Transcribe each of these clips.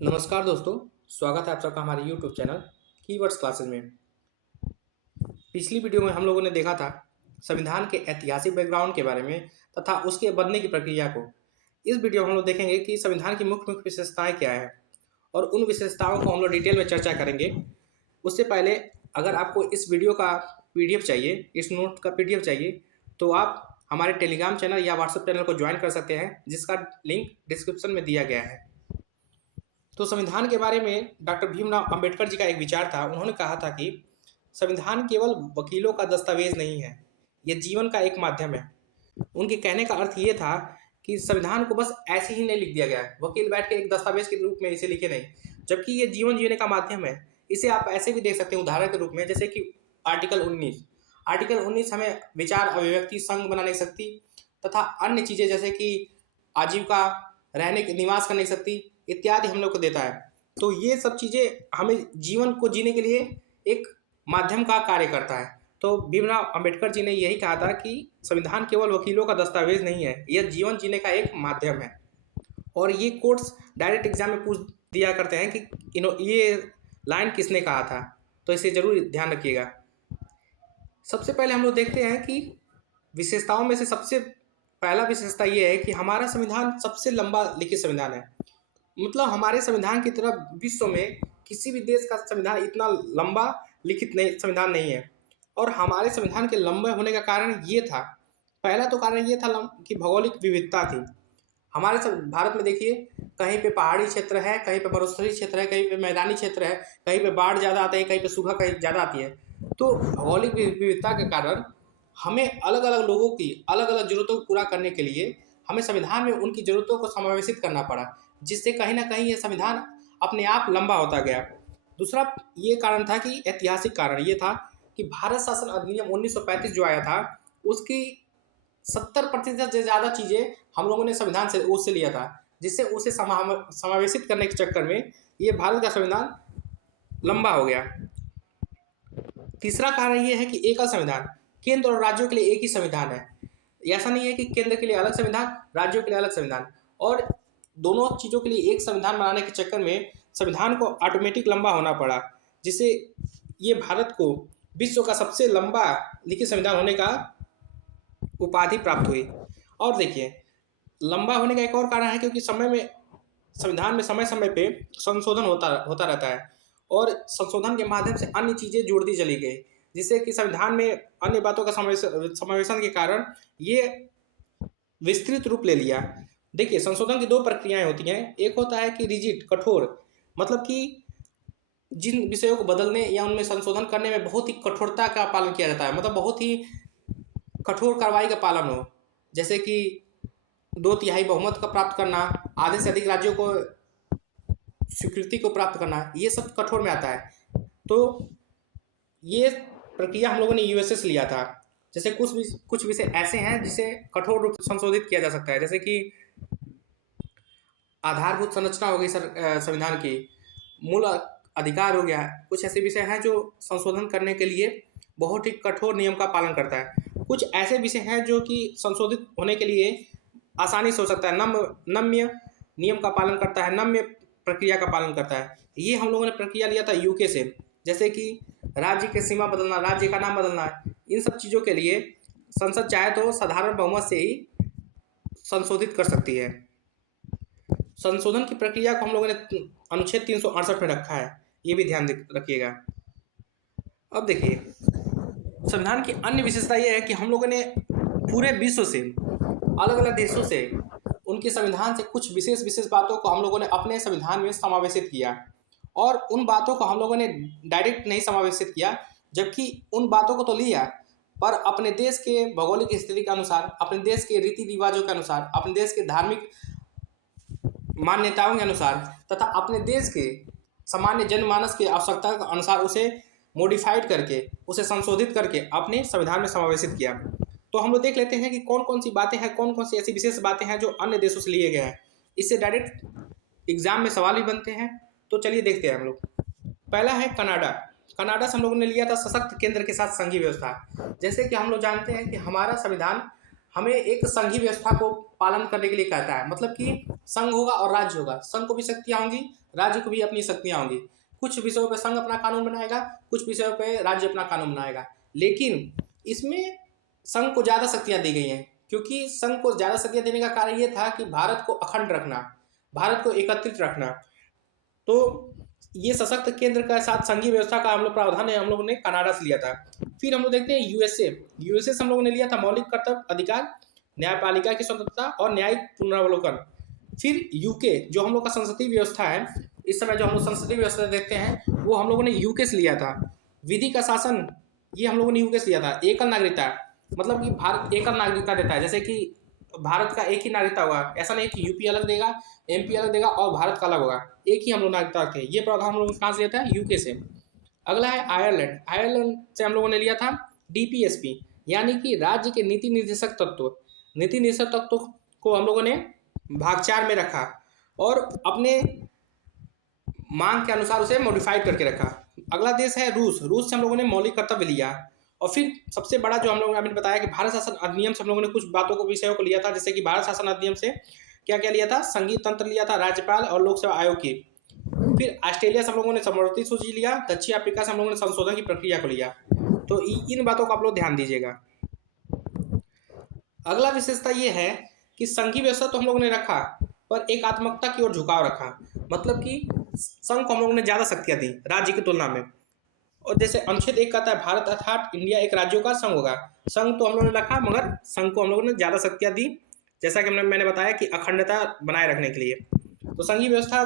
नमस्कार दोस्तों। स्वागत है आप सबका हमारे YouTube चैनल कीवर्ड्स क्लासेस में। पिछली वीडियो में हम लोगों ने देखा था संविधान के ऐतिहासिक बैकग्राउंड के बारे में तथा उसके बनने की प्रक्रिया को। इस वीडियो में हम लोग देखेंगे कि संविधान की मुख्य मुख्य विशेषताएं क्या है और उन विशेषताओं को हम लोग डिटेल में चर्चा करेंगे। उससे पहले अगर आपको इस वीडियो का PDF चाहिए, इस नोट का PDF चाहिए, तो आप हमारे टेलीग्राम चैनल या व्हाट्सएप चैनल को ज्वाइन कर सकते हैं, जिसका लिंक डिस्क्रिप्शन में दिया गया है। तो संविधान के बारे में डॉक्टर भीमराव अंबेडकर जी का एक विचार था। उन्होंने कहा था कि संविधान केवल वकीलों का दस्तावेज नहीं है, यह जीवन का एक माध्यम है। उनके कहने का अर्थ ये था कि संविधान को बस ऐसे ही नहीं लिख दिया गया है, वकील बैठ के एक दस्तावेज के रूप में इसे लिखे नहीं, जबकि ये जीवन जीने का माध्यम है। इसे आप ऐसे भी देख सकते हैं उदाहरण के रूप में, जैसे कि आर्टिकल 19 हमें विचार अभिव्यक्ति संघ बनाने की शक्ति तथा अन्य चीज़ें जैसे कि आजीविका, रहने की, निवास करने की शक्ति इत्यादि हम लोग को देता है। तो ये सब चीज़ें हमें जीवन को जीने के लिए एक माध्यम का कार्य करता है। तो भीमराव अंबेडकर जी ने यही कहा था कि संविधान केवल वकीलों का दस्तावेज नहीं है, यह जीवन जीने का एक माध्यम है। और ये कोट्स डायरेक्ट एग्जाम में पूछ दिया करते हैं कि ये लाइन किसने कहा था, तो इसे जरूर ध्यान रखिएगा। सबसे पहले हम लोग देखते हैं कि विशेषताओं में से सबसे पहला विशेषता ये है कि हमारा संविधान सबसे लंबा लिखित संविधान है। मतलब हमारे संविधान की तरह विश्व में किसी भी देश का संविधान इतना लंबा लिखित संविधान नहीं है। और हमारे संविधान के लंबे होने का कारण ये था, पहला तो कारण ये था कि भौगोलिक विविधता थी। हमारे भारत में देखिए, कहीं पे पहाड़ी क्षेत्र है, कहीं पे पर्वतोत्तरी क्षेत्र है, कहीं पे मैदानी क्षेत्र है, कहीं पे बाढ़ ज़्यादा आती है, कहीं पे सूखा कहीं ज़्यादा आती है। तो भौगोलिक विविधता के कारण हमें अलग अलग लोगों की अलग अलग जरूरतों को पूरा करने के लिए हमें संविधान में उनकी ज़रूरतों को समावेशित करना पड़ा, जिससे कहीं ना कहीं ये संविधान अपने आप लंबा होता गया। दूसरा ये कारण था कि ऐतिहासिक कारण ये था कि भारत शासन अधिनियम 1935 जो आया था, उसकी 70% से ज़्यादा चीज़ें हम लोगों ने संविधान से उससे लिया था, जिससे उसे समावेशित करने के चक्कर में ये भारत का संविधान लंबा हो गया। तीसरा कारण ये है कि एकल संविधान, केंद्र और राज्यों के लिए एक ही संविधान है। ऐसा नहीं है कि केंद्र के लिए अलग संविधान, राज्यों के लिए अलग संविधान, और दोनों चीज़ों के लिए एक संविधान बनाने के चक्कर में संविधान को ऑटोमेटिक लंबा होना पड़ा, जिससे ये भारत को विश्व का सबसे लंबा लिखित संविधान होने का उपाधि प्राप्त हुई। और देखिए, लंबा होने का एक और कारण है क्योंकि संविधान में समय समय पे संशोधन होता रहता है, और संशोधन के माध्यम से अन्य चीज़ें जोड़ती चली गई, जिससे कि संविधान में अन्य बातों का समावेशन के कारण ये विस्तृत रूप ले लिया। देखिए, संशोधन की 2 प्रक्रियाएं होती हैं। एक होता है कि रिजिड, कठोर, मतलब कि जिन विषयों को बदलने या उनमें संशोधन करने में बहुत ही कठोरता का पालन किया जाता है, मतलब बहुत ही कठोर कार्रवाई का पालन हो, जैसे कि 2/3 बहुमत का प्राप्त करना, आधे से अधिक राज्यों को स्वीकृति को प्राप्त करना, ये सब कठोर में आता है। तो ये प्रक्रिया हम लोगों ने USA से लिया था। जैसे कुछ विषय ऐसे हैं जिसे कठोर रूप से संशोधित किया जा सकता है, जैसे कि आधारभूत संरचना हो गई संविधान की, मूल अधिकार हो गया। कुछ ऐसे विषय हैं जो संशोधन करने के लिए बहुत ही कठोर नियम का पालन करता है। कुछ ऐसे विषय हैं जो कि संशोधित होने के लिए आसानी से हो सकता है, नम्य नियम का पालन करता है, नम्य प्रक्रिया का पालन करता है। ये हम लोगों ने प्रक्रिया लिया था UK से, जैसे कि राज्य की सीमा बदलना, राज्य का नाम बदलना, इन सब चीज़ों के लिए संसद चाहे तो साधारण बहुमत से ही संशोधित कर सकती है। संशोधन की प्रक्रिया को हम लोगों ने अनुच्छेद 368 में रखा है, ये भी ध्यान रखिएगा। अब देखिए, संविधान की अन्य विशेषता ये है कि हम लोगों ने पूरे विश्व से, अलग अलग देशों से, उनके संविधान से कुछ विशेष बातों को हम लोगों ने अपने संविधान में समावेशित किया। और उन बातों को हम लोगों ने डायरेक्ट नहीं समावेशित किया, जबकि उन बातों को तो लिया, पर अपने देश के भौगोलिक स्थिति के अनुसार, अपने देश के रीति रिवाजों के अनुसार, अपने देश के धार्मिक मान्यताओं के अनुसार तथा अपने देश के सामान्य जनमानस की आवश्यकता के अनुसार उसे मॉडिफाइड करके, उसे संशोधित करके अपने संविधान में समावेशित किया। तो हम लोग देख लेते हैं कि कौन कौन सी बातें हैं, कौन कौन सी ऐसी विशेष बातें हैं जो अन्य देशों से लिए गए हैं। इससे डायरेक्ट एग्जाम में सवाल भी बनते हैं। तो चलिए देखते हैं हम लोग। पहला है कनाडा से हम लोगों ने लिया था सशक्त केंद्र के साथ संघीय व्यवस्था। जैसे कि हम लोग जानते हैं कि हमारा संविधान हमें एक संघीय व्यवस्था को पालन करने के लिए कहता है। मतलब कि संघ होगा और राज्य होगा, संघ को भी शक्तियाँ होंगी, राज्य को भी अपनी शक्तियाँ होंगी। कुछ विषयों पे संघ अपना कानून बनाएगा, कुछ विषयों पे राज्य अपना कानून बनाएगा। लेकिन इसमें संघ को ज़्यादा शक्तियाँ दी गई हैं, क्योंकि संघ को ज़्यादा शक्तियाँ देने का कारण ये था कि भारत को अखंड रखना, भारत को एकत्रित रखना। तो ये सशक्त केंद्र के साथ संघीय व्यवस्था का हम लोग प्रावधान है, हम लोगों ने कनाडा से लिया था। फिर हम लोग देखते हैं यूएसए। यूएसए से हम लोगों ने लिया था मौलिक कर्तव्य अधिकार, न्यायपालिका की स्वतंत्रता और न्यायिक पुनरावलोकन। फिर यूके जो हम लोग का संसदीय व्यवस्था है, इस समय जो हम लोग संसदीय व्यवस्था देखते हैं वो हम लोगों ने यूके से लिया था। विधि का शासन, ये हम लोगों ने यूके से लिया था। एकल नागरिकता, मतलब कि भारत एकल नागरिकता देता है, जैसे कि भारत का एक ही नागरिकता होगा, ऐसा नहीं कि यूपी अलग देगा, एमपी अलग देगा और भारत का अलग होगा, एक ही हम लोग नागरिकता रखते हैं। ये प्रावधान हम लोग कहाँ से लेता है? यूके से। अगला है आयरलैंड। आयरलैंड से हम लोगों ने लिया था डीपीएसपी, यानी कि राज्य के नीति निर्देशक तत्व। नीति निर्देशक तत्व को हम लोगों ने भाग 4 में रखा और अपने मांग के अनुसार उसे मॉडिफाइड करके रखा। अगला देश है रूस। रूस से हम लोगों ने मौलिक कर्तव्य लिया। और फिर सबसे बड़ा जो हम लोगों ने अभी बताया कि भारत शासन अधिनियम से हम लोगों ने कुछ बातों को विषयों को लिया था, जैसे कि भारत शासन अधिनियम से क्या क्या लिया था? संघीय तंत्र लिया था, राज्यपाल और लोक सेवा आयोग की। फिर ऑस्ट्रेलिया से हम लोगों ने समवर्ती सूची लिया, दक्षिण अफ्रीका से हम लोगों ने संशोधन की प्रक्रिया को लिया। तो इन बातों को आप लोग ध्यान दीजिएगा। अगला विशेषता ये है कि संघीय व्यवस्था तो हम लोगों ने रखा, पर एकात्मकता की ओर झुकाव रखा। मतलब कि संघ को हम लोगों ने ज़्यादा शक्तियाँ दी राज्य की तुलना में। और जैसे अनुच्छेद 1 कहता है भारत अर्थात इंडिया एक राज्यों का संघ होगा। संघ तो हम लोगों ने रखा, मगर संघ को हम लोगों ने ज़्यादा शक्तियाँ दी, जैसा कि मैंने बताया कि अखंडता बनाए रखने के लिए। तो संघीय व्यवस्था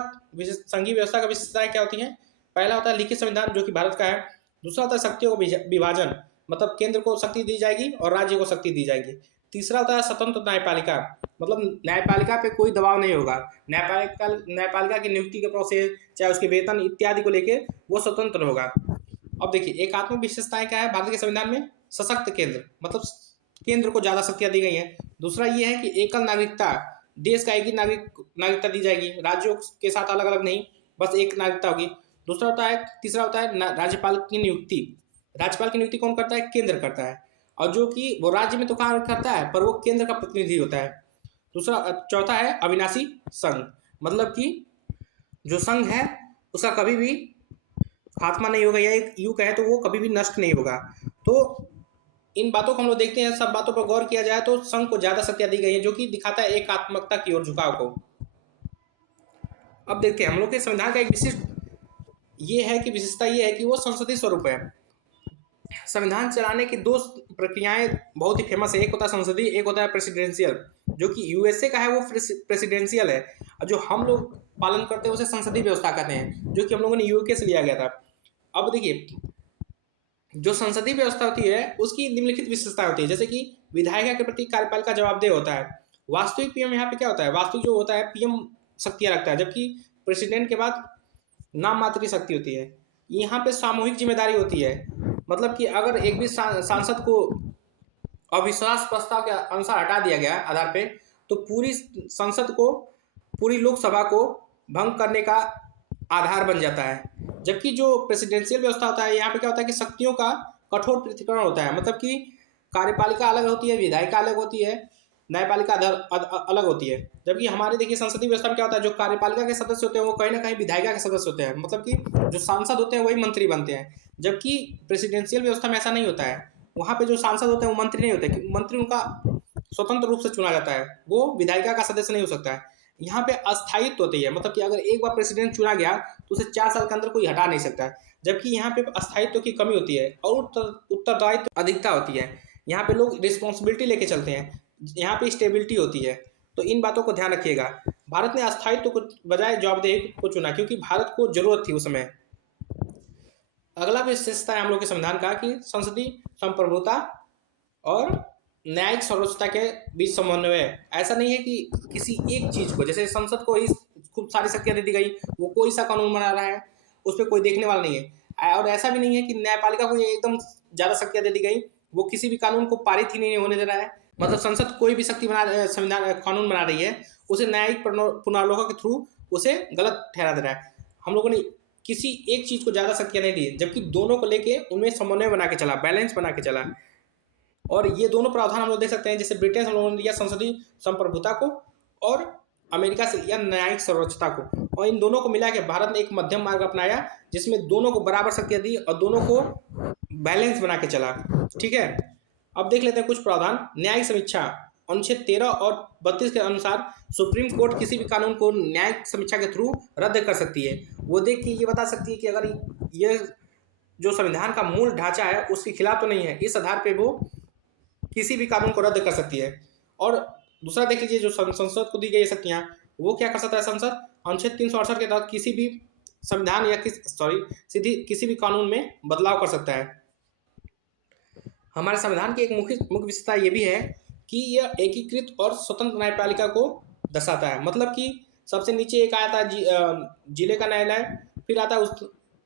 का विशेषताएं क्या होती हैं? पहला होता है लिखित संविधान, जो कि भारत का है। दूसरा होता है शक्तियों को विभाजन, मतलब केंद्र को शक्ति दी जाएगी और राज्य को शक्ति दी जाएगी। तीसरा होता है स्वतंत्र न्यायपालिका, मतलब न्यायपालिका पे कोई दबाव नहीं होगा। न्यायपालिका की नियुक्ति के प्रोसेस, चाहे उसके वेतन इत्यादि को लेके वो स्वतंत्र होगा। अब देखिए एकात्मक विशेषताएं क्या है भारत के संविधान में? सशक्त केंद्र, मतलब केंद्र को ज़्यादा शक्तियाँ दी गई हैं। दूसरा ये है कि एकल नागरिकता, देश का एक ही नागरिकता दी जाएगी, राज्यों के साथ अलग अलग नहीं, बस एक नागरिकता होगी। दूसरा होता है, तीसरा होता है राज्यपाल की नियुक्ति। राज्यपाल की नियुक्ति कौन करता है? केंद्र करता है, और जो कि वो राज्य में तो काम करता है पर वो केंद्र का प्रतिनिधि होता है। चौथा है अविनाशी संघ, मतलब कि जो संघ है उसका कभी भी खात्मा नहीं होगा, या एक यूं कहे तो वो कभी भी नष्ट नहीं होगा। तो इन बातों को हम लोग देखते हैं, सब बातों पर गौर किया जाए तो संघ को ज़्यादा शक्तियाँ दी गई है, जो कि दिखाता है एकात्मकता की ओर झुकाव को। अब देखते हैं हम लोग के संविधान का एक विशिष्ट ये है कि विशेषता ये है कि वो संसदीय स्वरूप है। संविधान चलाने की 2 प्रक्रियाएं बहुत ही फेमस है, एक होता है संसदीय, एक होता है प्रेसिडेंशियल। जो कि यूएसए का है वो प्रेसिडेंशियल है, और जो हम लोग पालन करते हैं उसे संसदीय व्यवस्था कहते हैं, जो कि हम लोगों ने यूके से लिया गया था। अब देखिए जो संसदीय व्यवस्था होती है उसकी निम्नलिखित विशेषता होती है, जैसे कि विधायिका के प्रति कार्यपालिका जवाबदेह होता है। वास्तविक पीएम यहाँ पे क्या होता है? वास्तविक जो होता है पीएम शक्तियाँ रखता है, जबकि प्रेसिडेंट के बाद नाम मात्र की शक्ति होती है। यहाँ पे सामूहिक जिम्मेदारी होती है, मतलब कि अगर एक भी सांसद को अविश्वास प्रस्ताव के अनुसार हटा दिया गया आधार पे, तो पूरी संसद को, पूरी लोकसभा को भंग करने का आधार बन जाता है। जबकि जो प्रेसिडेंशियल व्यवस्था होता है यहाँ पे क्या होता है कि शक्तियों का कठोर पृथक्करण होता है, मतलब कि कार्यपालिका अलग होती है, विधायिका अलग होती है, न्यायपालिका अलग होती है। जबकि हमारे देखिए संसदीय व्यवस्था में क्या होता है, जो कार्यपालिका के सदस्य होते हैं वो कहीं ना कहीं विधायिका के सदस्य होते हैं, मतलब कि जो सांसद होते हैं वही मंत्री बनते हैं। जबकि प्रेसिडेंशियल व्यवस्था में ऐसा नहीं होता है, वहाँ पे जो सांसद होते हैं वो मंत्री नहीं होते, मंत्री उनका स्वतंत्र रूप से चुना जाता है, वो विधायिका का सदस्य नहीं हो सकता है। यहाँ पे अस्थायित्व होती है, मतलब कि अगर एक बार प्रेसिडेंट चुना गया तो उसे 4 साल के अंदर कोई हटा नहीं सकता है। जबकि यहाँ पे अस्थायित्व की कमी होती है और उत्तरदायित्व अधिकता होती है। यहाँ पे लोग रिस्पॉन्सिबिलिटी लेके चलते हैं, यहाँ पे स्टेबिलिटी होती है। तो इन बातों को ध्यान रखिएगा। भारत ने अस्थायित्व को बजाय जवाबदेही को चुना, क्योंकि भारत को जरूरत थी उस समय। अगला विशेषता है हम लोग के संविधान का कि संसदीय संप्रभुता और न्यायिक सर्वोच्चता के बीच समन्वय। ऐसा नहीं है कि किसी एक चीज़ को, जैसे संसद को ही खूब सारी शक्तियाँ दे दी गई, वो कोई सा कानून बना रहा है उस पर कोई देखने वाला नहीं है। और ऐसा भी नहीं है कि न्यायपालिका को एकदम ज़्यादा शक्तियाँ दे दी गई, वो किसी भी कानून को पारित ही नहीं होने दे रहा है। मतलब संसद कोई भी शक्ति संविधान कानून बना रही है, उसे न्यायिक पुनर्लोक के थ्रू उसे गलत ठहरा दे रहा है। हम लोगों ने किसी एक चीज़ को ज़्यादा शक्तियाँ नहीं दी, जबकि दोनों को लेके उनमें समन्वय बना के चला, बैलेंस बना के चला। और ये दोनों प्रावधान हम लोग देख सकते हैं, जैसे ब्रिटेन से हम लोगों ने लिया संसदीय संप्रभुता को और अमेरिका से लिया न्यायिक सर्वोच्चता को, और इन दोनों को मिला के भारत ने एक मध्यम मार्ग अपनाया जिसमें दोनों को बराबर शक्तियाँ दी और दोनों को बैलेंस बना के चला। ठीक है, अब देख लेते हैं कुछ प्रावधान। न्यायिक समीक्षा, अनुच्छेद 13 और 32 के अनुसार सुप्रीम कोर्ट किसी भी कानून को न्यायिक समीक्षा के थ्रू रद्द कर सकती है। वो देख के ये बता सकती है कि अगर ये जो संविधान का मूल ढांचा है उसके खिलाफ तो नहीं है, इस आधार पे वो किसी भी कानून को रद्द कर सकती है। और दूसरा देख लीजिए, जो संसद को दी गई शक्तियाँ, वो क्या कर सकता है संसद, अनुच्छेद 368 के तहत किसी भी संविधान या सीधी किसी भी कानून में बदलाव कर सकता है। हमारे संविधान की एक मुख्य विशेषता ये भी है कि यह एकीकृत और स्वतंत्र न्यायपालिका को दर्शाता है। मतलब कि सबसे नीचे एक आता है जिले का न्यायालय, फिर आता है उस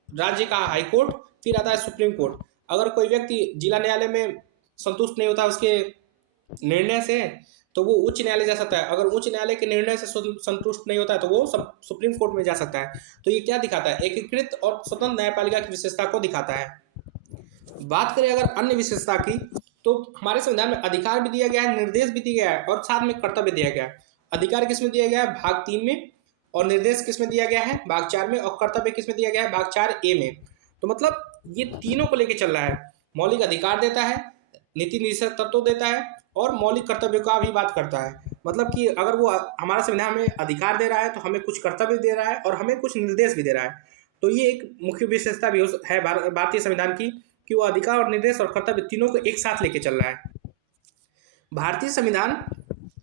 राज्य का हाई कोर्ट, फिर आता है सुप्रीम कोर्ट। अगर कोई व्यक्ति जिला न्यायालय में संतुष्ट नहीं होता उसके निर्णय से, तो वो उच्च न्यायालय जा सकता है। अगर उच्च न्यायालय के निर्णय से संतुष्ट नहीं होता है तो वो सुप्रीम कोर्ट में जा सकता है। तो ये क्या दिखाता है, एकीकृत और स्वतंत्र न्यायपालिका की विशेषता को दिखाता है। बात करें अगर अन्य विशेषता की, तो हमारे संविधान में अधिकार भी दिया गया है, निर्देश भी दिया गया है और साथ में कर्तव्य दिया गया है। अधिकार किसमें दिया गया है, भाग 3 में, और निर्देश किसमें दिया गया है, भाग 4 में, और कर्तव्य किसमें दिया गया है, भाग 4A में। तो मतलब ये तीनों को लेकर चल रहा है। मौलिक अधिकार देता है, नीति निर्देशक तत्व देता है और मौलिक कर्तव्य का भी बात करता है। मतलब कि अगर वो हमारा संविधान में अधिकार दे रहा है तो हमें कुछ कर्तव्य दे रहा है और हमें कुछ निर्देश भी दे रहा है। तो ये एक मुख्य विशेषता भी है भारतीय संविधान की, कि वो अधिकार और निर्देश और कर्तव्य तीनों को एक साथ लेके चल रहा है। भारतीय संविधान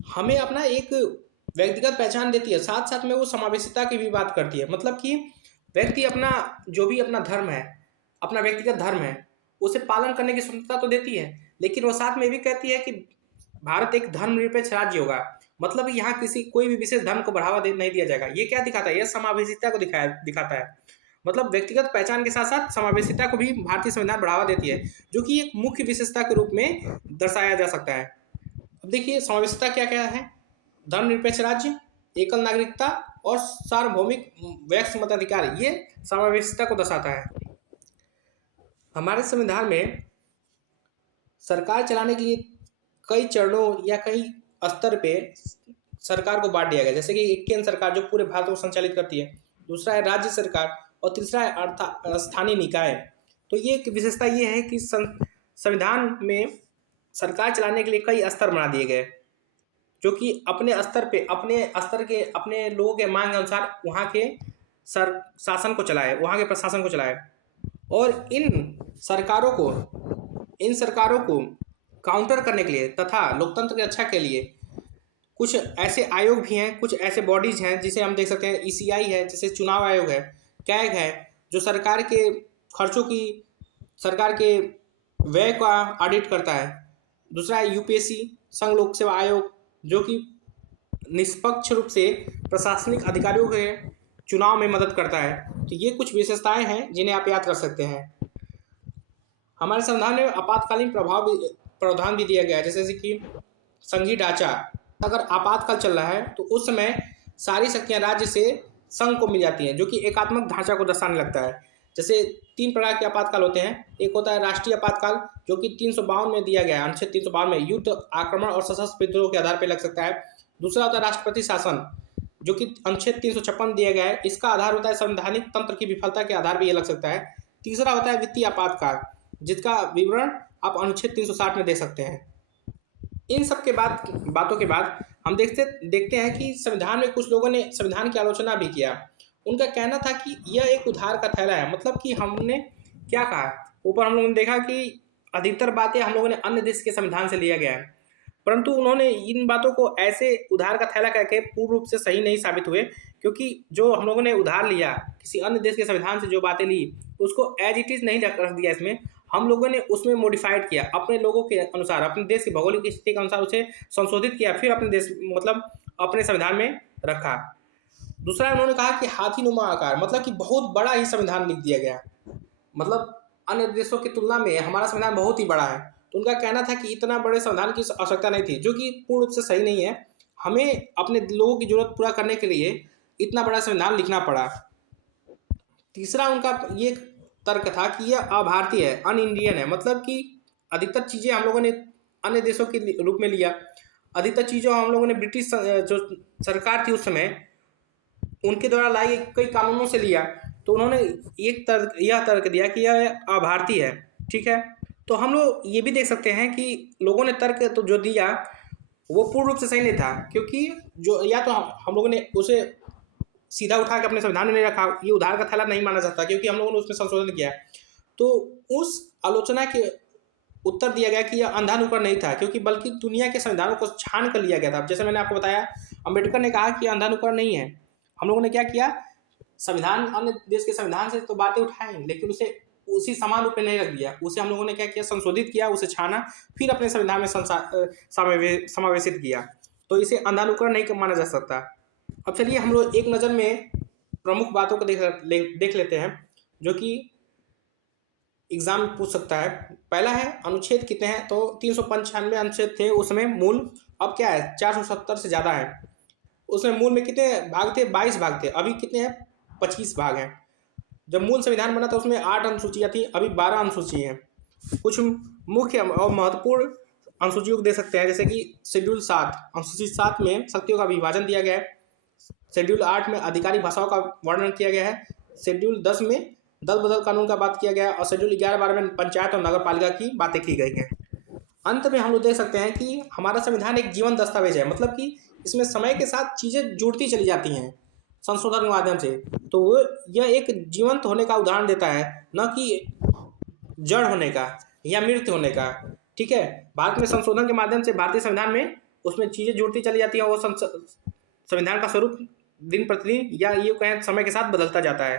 हमें अपना एक व्यक्तिगत पहचान देती है, साथ साथ में वो समावेशिता की भी बात करती है। मतलब कि व्यक्ति अपना जो भी अपना धर्म है, अपना व्यक्तिगत धर्म है, उसे पालन करने की स्वतंत्रता तो देती है, लेकिन वो साथ में भी कहती है कि भारत एक धर्मनिरपेक्ष राज्य होगा। मतलब यहाँ कोई भी विशेष धर्म को बढ़ावा नहीं दिया जाएगा। ये क्या दिखाता है, यह समावेशिता को दिखाता है। मतलब व्यक्तिगत पहचान के साथ साथ समावेशिता को भी भारतीय संविधान बढ़ावा देती है, जो कि एक मुख्य विशेषता के रूप में दर्शाया जा सकता है। अब देखिए समावेशिता क्या क्या है, धर्मनिरपेक्ष राज्य, एकल नागरिकता और सार्वभौमिक वैश्विक मताधिकार, ये समावेशिता को दर्शाता है। हमारे संविधान में सरकार चलाने के लिए कई चरणों या कई स्तर पे सरकार को बांट दिया गया। जैसे कि एक केंद्र सरकार जो पूरे भारत को संचालित करती है, दूसरा है राज्य सरकार और तीसरा है स्थानीय निकाय। तो ये एक विशेषता ये है कि संविधान में सरकार चलाने के लिए कई स्तर बना दिए गए, जो कि अपने स्तर पे अपने लोगों के मांग अनुसार वहाँ के शासन को चलाए, वहाँ के प्रशासन को चलाए। और इन सरकारों को काउंटर करने के लिए तथा लोकतंत्र की रक्षा के लिए कुछ ऐसे आयोग भी हैं, कुछ ऐसे बॉडीज हैं जिसे हम देख सकते हैं। ECI है, जैसे चुनाव आयोग है, कैग है, जो सरकार के खर्चों की, सरकार के व्यय का ऑडिट करता है। दूसरा है UPSC, संघ लोक सेवा आयोग, जो कि निष्पक्ष रूप से प्रशासनिक अधिकारियों के चुनाव में मदद करता है। तो ये कुछ विशेषताएं हैं जिन्हें आप याद कर सकते हैं। हमारे संविधान में आपातकालीन प्रावधान भी दिया गया है, जैसे कि संघीय ढांचा। अगर आपातकाल चल रहा है तो उस समय सारी शक्तियां राज्य से संघ को मिल जाती हैं, जो कि एकात्मक ढांचा को दर्शाने लगता है। जैसे 3 प्रकार के आपातकाल होते हैं। एक होता है राष्ट्रीय आपातकाल, जो कि 352 में दिया गया है, अनुच्छेद 352 में, युद्ध, आक्रमण और सशस्त्र विद्रोह के आधार पर लग सकता है। दूसरा होता है राष्ट्रपति शासन, जो कि अनुच्छेद 356 दिया गया है, इसका आधार होता है संवैधानिक तंत्र की विफलता के आधार पर यह लग सकता है। तीसरा होता है वित्तीय आपातकाल, जिसका विवरण आप अनुच्छेद 360 में देख सकते हैं। इन सब के बातों के बाद हम देखते हैं कि संविधान में कुछ लोगों ने संविधान की आलोचना भी किया। उनका कहना था कि यह एक उधार का थैला है। मतलब कि हमने क्या कहा, ऊपर हम लोगों ने देखा कि अधिकतर बातें हम लोगों ने अन्य देश के संविधान से लिया गया है, परंतु उन्होंने इन बातों को ऐसे उधार का थैला कह के पूर्ण रूप से सही नहीं साबित हुए, क्योंकि जो हम लोगों ने उधार लिया किसी अन्य देश के संविधान से, जो बातें ली उसको एज इट इज़ नहीं रख दिया इसमें, हम लोगों ने उसमें मॉडिफाइड किया, अपने लोगों के अनुसार, अपने देश की भौगोलिक स्थिति के अनुसार उसे संशोधित किया, फिर अपने देश अपने संविधान में रखा। दूसरा उन्होंने कहा कि हाथीनुमा आकार, मतलब कि बहुत बड़ा ही संविधान लिख दिया गया, मतलब अन्य देशों की तुलना में हमारा संविधान बहुत ही बड़ा है। तो उनका कहना था कि इतना बड़े संविधान की आवश्यकता नहीं थी, जो कि पूर्ण रूप से सही नहीं है। हमें अपने लोगों की जरूरत पूरा करने के लिए इतना बड़ा संविधान लिखना पड़ा। तीसरा उनका ये तर्क था कि यह अभारतीय है, अन इंडियन है। मतलब कि अधिकतर चीज़ें हम लोगों ने अन्य देशों के रूप में लिया। अधिकतर चीज़ों हम लोगों ने ब्रिटिश जो सरकार थी उस समय, उनके द्वारा लाई गई कई कानूनों से लिया। तो उन्होंने यह तर्क दिया कि यह अभारतीय है, ठीक है। तो हम लोग ये भी देख सकते हैं कि लोगों ने तर्क तो जो दिया वो पूर्ण रूप से सही नहीं था, क्योंकि जो या तो हम लोगों ने उसे सीधा उठा के अपने संविधान में नहीं रखा, ये उधार का थैला नहीं माना जाता, क्योंकि हम लोगों ने उसमें संशोधन किया। तो उस आलोचना के उत्तर दिया गया कि यह अंधानुकर नहीं था, क्योंकि बल्कि दुनिया के संविधानों को छान कर लिया गया था। जैसे मैंने आपको बताया, अम्बेडकर ने कहा कि अंधानुकर नहीं है। हम लोगों ने क्या किया, संविधान, अन्य देश के संविधान से तो बातें उठाई, लेकिन उसे उसी समान रूप में नहीं रख दिया। उसे हम लोगों ने क्या किया, संशोधित किया, उसे छाना, फिर अपने संविधान में समावेशित किया। तो इसे अंधानुकर नहीं माना जा सकता। अब चलिए हम लोग एक नज़र में प्रमुख बातों को देख लेते हैं, जो कि एग्जाम पूछ सकता है। पहला है अनुच्छेद कितने हैं, तो 395 अनुच्छेद थे उसमें मूल, अब क्या है 470 से ज़्यादा है। उसमें मूल में कितने भाग थे, 22 भाग थे, अभी कितने हैं, 25 भाग हैं। जब मूल संविधान बना था उसमें 8 अनुसूचियाँ थी, अभी 12 अनुसूची हैं। कुछ मुख्य और महत्वपूर्ण अनुसूचियों को दे सकते हैं, जैसे कि शेड्यूल 7, अनुसूची 7 में शक्तियों का विभाजन दिया गया है। शेड्यूल 8 में आधिकारिक भाषाओं का वर्णन किया गया है। शेड्यूल 10 में दल बदल कानून का बात किया गया है, और शेड्यूल 11-12 में पंचायत और नगर पालिका की बातें की गई हैं। अंत में हम लोग देख सकते हैं कि हमारा संविधान एक जीवन दस्तावेज है, मतलब कि इसमें समय के साथ चीज़ें जुड़ती चली जाती हैं संशोधन के माध्यम से। तो वो यह एक जीवंत होने का उदाहरण देता है, न कि जड़ होने का या मृत होने का, ठीक है। भारत में संशोधन के माध्यम से भारतीय संविधान में उसमें चीज़ें जुड़ती चली जाती हैं। वो संविधान का स्वरूप दिन प्रतिदिन या ये कहें समय के साथ बदलता जाता है,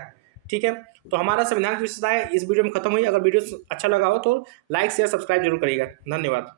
ठीक है। तो हमारा संविधान की विशेषताएं इस वीडियो में खत्म हुई। अगर वीडियो अच्छा लगा हो तो लाइक शेयर सब्सक्राइब जरूर करिएगा। धन्यवाद।